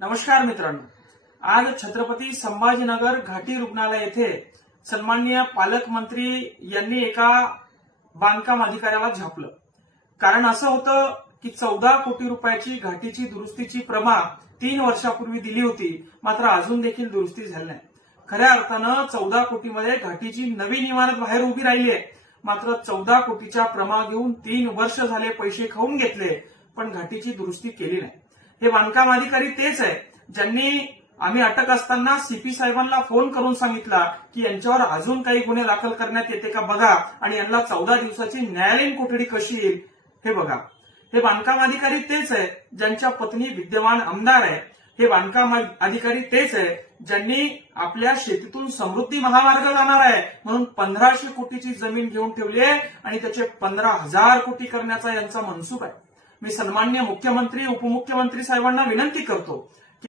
नमस्कार मित्रांनो, आज छत्रपती संभाजीनगर घाटी रुग्णालय येथे सन्माननीय पालकमंत्री यांनी एका बांधकाम अधिकाऱ्याला झापलं। कारण असं होतं की 14 कोटी रुपयाची घाटीची दुरुस्तीची प्रमा 3 वर्षापूर्वी दिली होती, मात्र अजून देखील दुरुस्ती झाली नाही। खऱ्या अर्थानं 14 कोटीमध्ये घाटीची नवीन इमारत बाहेर उभी राहिली आहे, मात्र 14 कोटीच्या प्रमा घेऊन 3 वर्ष झाले पैसे खाऊन घेतले, पण घाटीची दुरुस्ती केली नाही। हे बांधकाम अधिकारी तेच आहे ज्यांनी आम्ही अटक असताना सीपी साहेबांना फोन करून सांगितला की यांच्यावर अजून काही गुन्हे दाखल करण्यात येते का बघा आणि यांना 14 दिवसाची न्यायालयीन कोठडी कशी येईल हे बघा। हे बांधकाम अधिकारी तेच आहे ज्यांच्या पत्नी विद्यमान आमदार आहे। हे बांधकाम अधिकारी तेच आहे ज्यांनी आपल्या शेतीतून समृद्धी महामार्ग जाणार आहे म्हणून 1500 कोटीची जमीन घेऊन ठेवली आहे आणि त्याचे 15,000 कोटी करण्याचा यांचा मनसूब आहे। मी सन्माननीय मुख्यमंत्री उपमुख्यमंत्री साहेबांना विनंती करतो